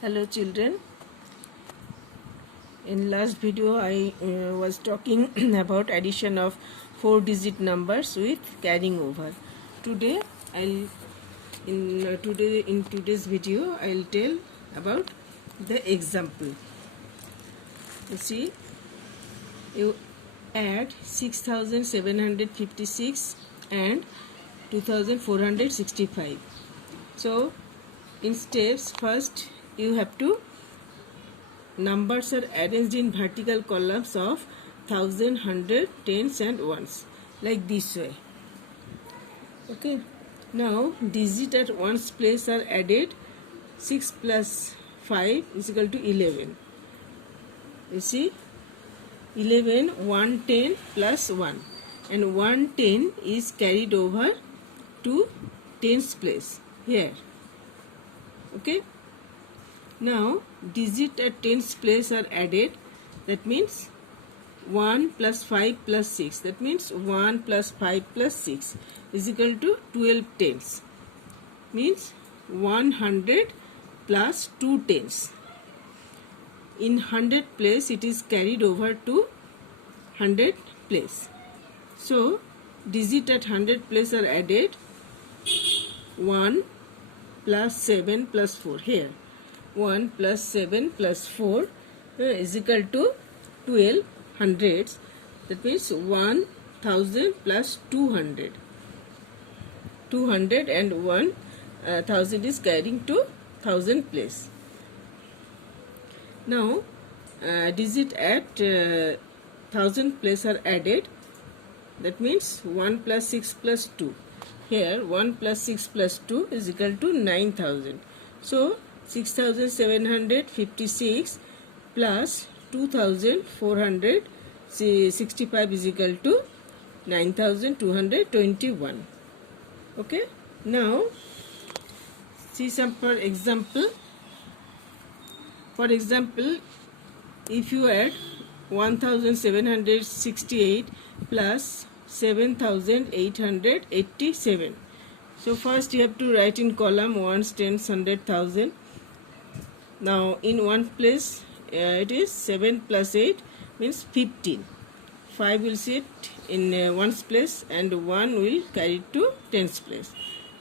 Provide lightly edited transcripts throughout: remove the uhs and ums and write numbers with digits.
Hello children. In last video I was talking about addition of 4-digit numbers with carrying over. Today in today's video I'll tell about the example. You see, you add 6756 and 2465. So in steps, first you have to numbers are arranged in vertical columns of 1000, 100, tens and ones, like this way. Okay, now digit at ones place are added. 6 plus 5 is equal to 11. You see, 11, 110 plus 1, and 110 is carried over to tens place here. Okay, now digit at tens place are added. That means 1 plus 5 plus 6. That means 1 plus 5 plus 6 is equal to 12 tens. Means 100 plus 2 tens. In 100 place it is carried over to 100 place. So digit at 100 place are added. 1 plus 7 plus 4 here. 1 plus 7 plus 4 is equal to 12 hundreds. That means 1000 plus 200. 200 and 1000 is carrying to 1000 place. Now digit at 1000 place are added. That means 1 plus 6 plus 2. Here 1 plus 6 plus 2 is equal to 9000. So 6756 plus 2465 is equal to 9221. Okay, now see some for example. For example, if you add 1768 plus 7887, so first you have to write in column ones, tens, 100,000. Now in one place it is 7 plus 8 means 15. 5 will sit in ones place and 1 will carry to tens place.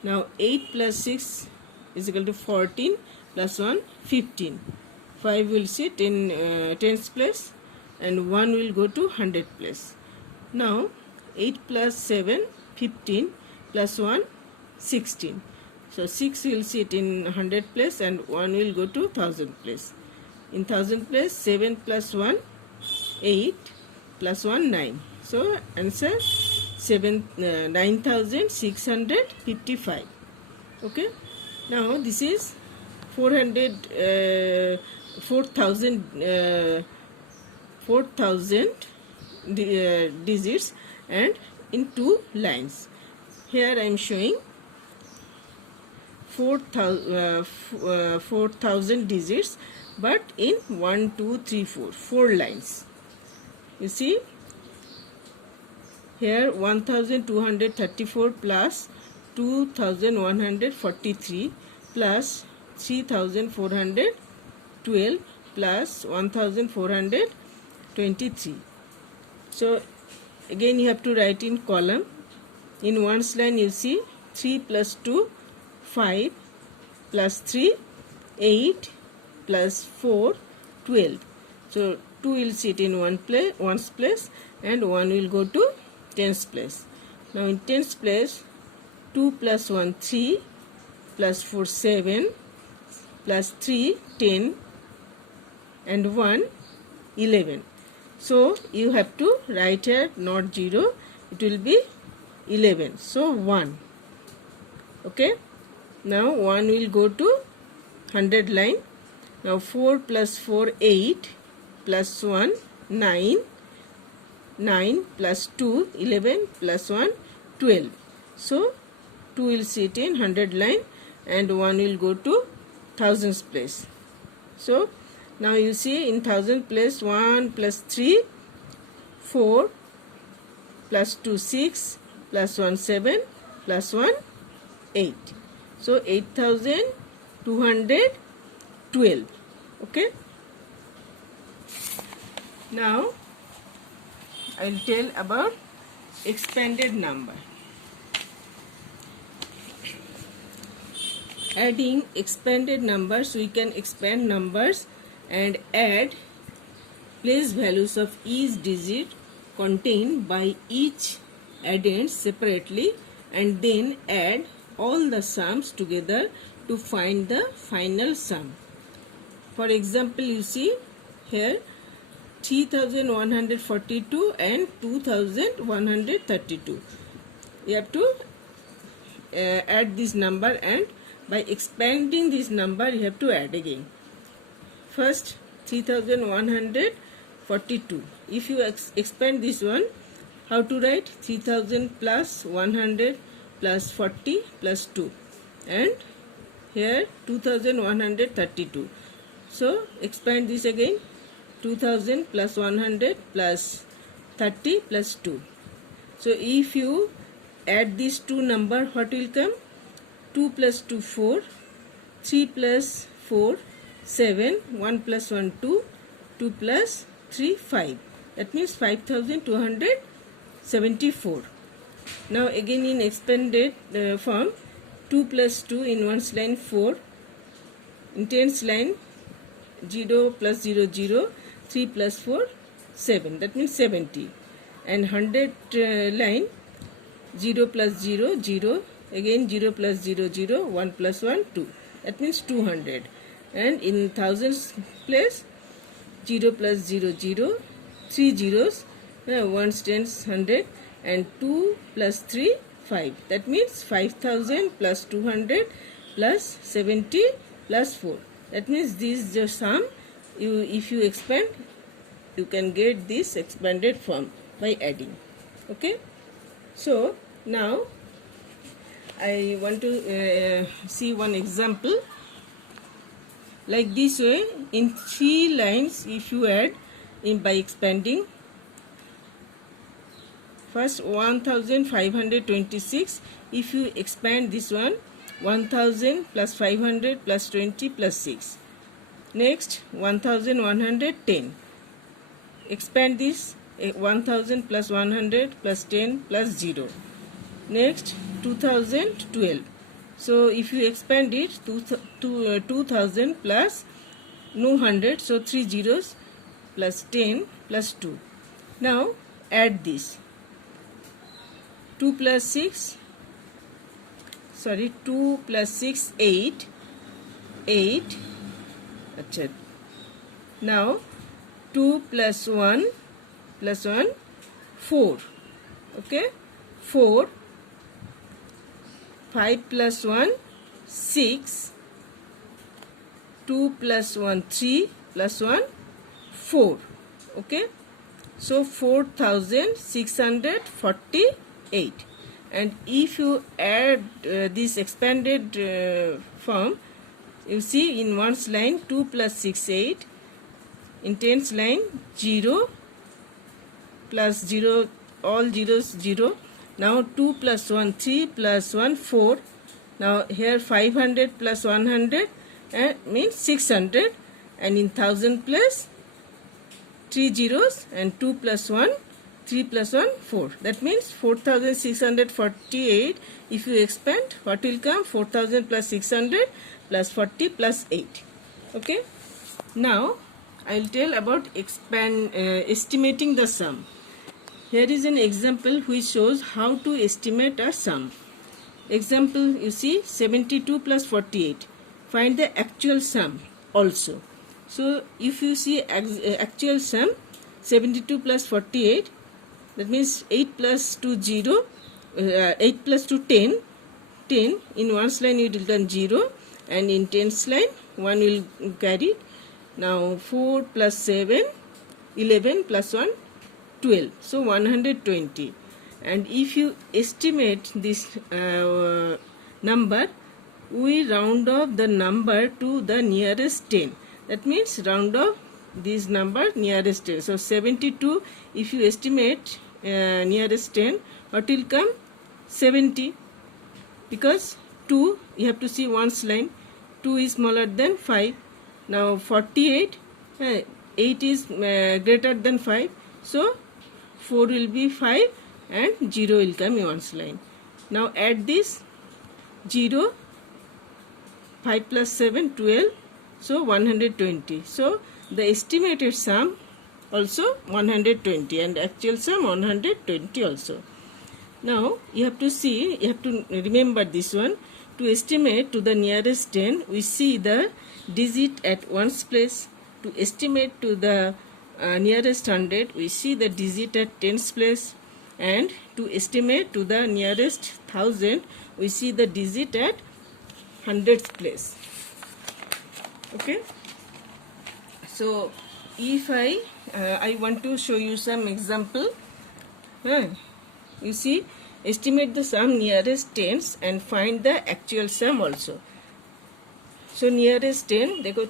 Now 8 plus 6 is equal to 14 plus 1 15. 5 will sit in tens place and 1 will go to 100 place. Now 8 plus 7 15 plus 1 16. So 6 will sit in 100 place and 1 will go to 1000 place. In 1000 place 7 plus 1 8 plus 1 9. So answer 9655. Okay. Now this is 4000 digits and in 2 lines. Here I am showing 4000 digits, but in 1 2 3 4 lines. You see, here 1234 plus 2143 plus 3412 plus 1423. So again you have to write in column. In one line you see 3 plus 2 5 plus 3 8 plus 4 12. So 2 will sit in ones place and 1 will go to tens place. Now in tens place 2 plus 1 3 plus 4 7 plus 3 10 and 1 11. So you have to write here not 0, it will be 11. So 1. Okay. Now 1 will go to 100 line. Now 4 plus 4 8 plus 1 9, 9 plus 2 11 plus 1 12. So 2 will sit in 100 line and 1 will go to thousands place. So now you see in 1000 place 1 plus 3 4 plus 2 6 plus 1 7 plus 1 8. So 8220 12. Okay. Now I'll tell about expanded number. Adding expanded numbers, we can expand numbers and add place values of each digit contained by each addend separately and then add all the sums together to find the final sum. For example, you see here 3142 and 2132. You have to add this number, and by expanding this number you have to add again. First 3142. If you expand this one, how to write? 3000 plus 100 plus 40 plus 2, and here 2132. So expand this again. 2000 plus 100 plus 30 plus 2. So if you add these two numbers, what will come? 2 plus 2 4, 3 plus 4 7, 1 plus 1 2, 2 plus 3 5. That means 5274. Now again in expanded form, 2 plus 2 in ones line 4, in tens line 0 plus 0 0, 3 plus 4 7, that means 70, and 100 line 0 plus 0 0, again 0 plus 0 0, 1 plus 1 2, that means 200, and in thousands place 0 plus 0 0, 3 zeros, 1s 10s 100, and 2 plus 3 5, that means 5000 plus 200 plus 70 plus 4. That means this is the sum. If you expand, you can get this expanded form by adding. Okay. So now I want to see one example. Like this way, in 3 lines, if you add by expanding, first 1526. If you expand this one, 1000 plus 500 plus 20 plus 6. Next 1110. Expand this, 1000 plus 100 plus 10 plus 0. Next 2012. So if you expand it, 2000 plus no 100, so 3 zeros plus 10 plus 2. Now add this. 2 plus 6, 8, 8. Achha. Now 2 plus 1, 4. Okay, 4. 5 plus 1, 6. 2 plus 1, 3 plus 1, 4. Okay, so 4648. And if you add this expanded form, you see in ones line 2 plus 6 8, in tens line 0 plus 0, all zeros 0. Now 2 plus 1 3 plus 1 4. Now here 500 plus 100 means 600, and in 1000 plus 3 zeros and 2 plus 1 3 plus 1 4. That means 4648. If you expand, what will come? 4000 plus 600 plus 40 plus 8. Okay. Now I'll tell about estimating the sum. Here is an example which shows how to estimate a sum. Example, you see 72 plus 48. Find the actual sum also. So if you see actual sum 72 plus 48, that means 8 plus 2 0, 8 plus 2 10. 10 in ones line it will turn 0, and in tens line 1 will carry. Now 4 plus 7, 11 plus 1, 12. So 120. And if you estimate this number, we round off the number to the nearest 10. That means round off this number nearest 10. So 72, if you estimate nearest 10, what will come? 70. Because 2, you have to see one's line, 2 is smaller than 5. Now 48, 8 is greater than 5, so 4 will be 5 and 0 will come in one's line. Now add this 0, 5 plus 7, 12, so 120. So the estimated sum also 120 and actual sum 120 also. Now you have to remember this one. To estimate to the nearest 10, we see the digit at ones place. To estimate to the nearest 100, we see the digit at tens place. And to estimate to the nearest 1000, we see the digit at hundreds place. Okay. So if I want to show you some example. You see, estimate the sum nearest tens and find the actual sum also. So nearest 10, they go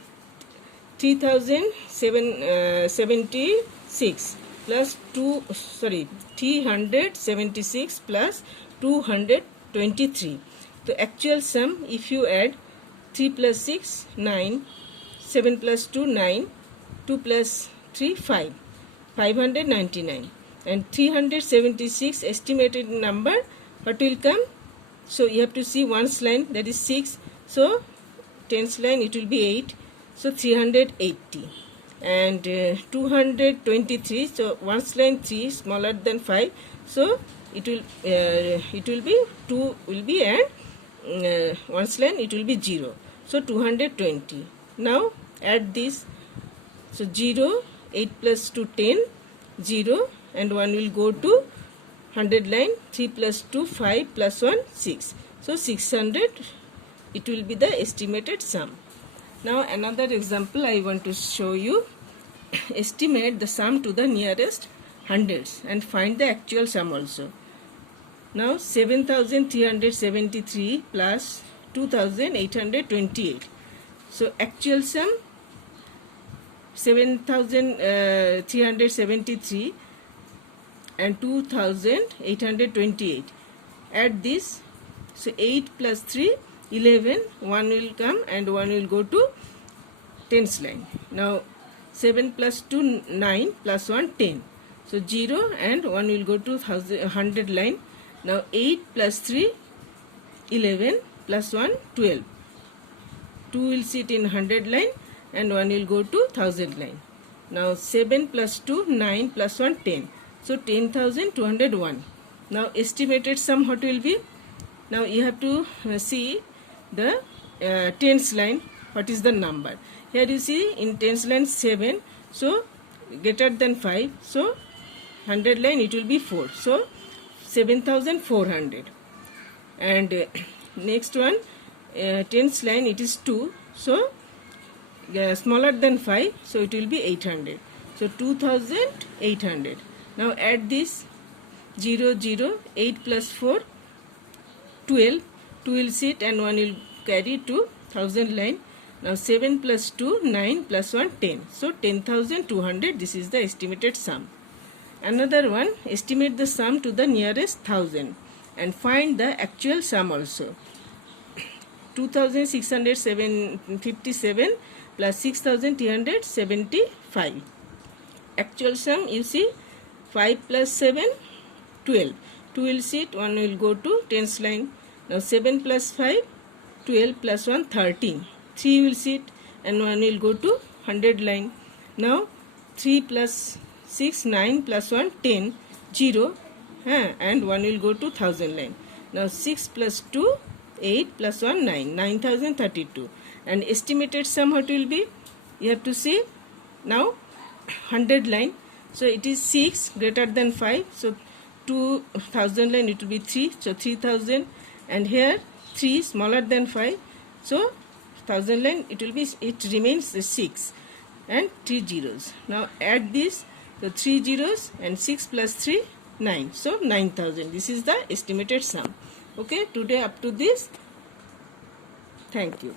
3076 plus 376 plus 223. The actual sum, if you add 3 plus 6, 9, 7 plus 2, 9, 2 plus 3, 5, 599. And 376 estimated number, what will come? So you have to see one's line, that is 6. So tens line, it will be 8. So 380. And 223. So one's line 3 smaller than 5. So it will be 2 will be and one's line it will be 0. So 220. Now add this. So 0, 8 plus 2, 10, 0. And 1 will go to 100 line, 3 plus 2, 5 plus 1, 6. So 600, it will be the estimated sum. Now another example I want to show you. Estimate the sum to the nearest hundreds and find the actual sum also. Now 7373 plus 2828. So actual sum 7373 and 2828. Add this. So 8 plus 3, 11. 1 will come and 1 will go to tens line. Now 7 plus 2, 9 plus 1, 10. So 0 and 1 will go to 100 line. Now 8 plus 3, 11 plus 1, 12. 2 will sit in 100 line and 1 will go to 1000 line. Now 7 plus 2, 9 plus 1, 10. So 10,201. Now estimated sum what will be? Now you have to see the tens line, what is the number. Here you see in tens line 7, so greater than 5, so 100 line it will be 4, so 7,400. And next one, tens line it is 2, so smaller than 5, so it will be 800, so 2,800. Now add this 0, 0, 8 plus 4, 12, 2 will sit and 1 will carry to 1000 line. Now 7 plus 2, 9 plus 1, 10. So 10,200, this is the estimated sum. Another one, estimate the sum to the nearest 1000 and find the actual sum also. 2657 plus 6375. Actual sum you see 5 plus 7, 12. 2 will sit, 1 will go to tens line. Now 7 plus 5, 12 plus 1, 13. 3 will sit and 1 will go to 100 line. Now 3 plus 6, 9 plus 1, 10, 0, and 1 will go to 1000 line. Now 6 plus 2, 8 plus 1, 9, 9032. And estimated sum what will be? You have to see now 100 line. So it is 6 greater than 5. So 2000 line it will be 3. So 3000. And here 3 smaller than 5. So 1000 line it will be, it remains 6 and 3 zeros. Now add this. So 3 zeros and 6 plus 3, 9. So 9000. This is the estimated sum. Okay, today up to this. Thank you.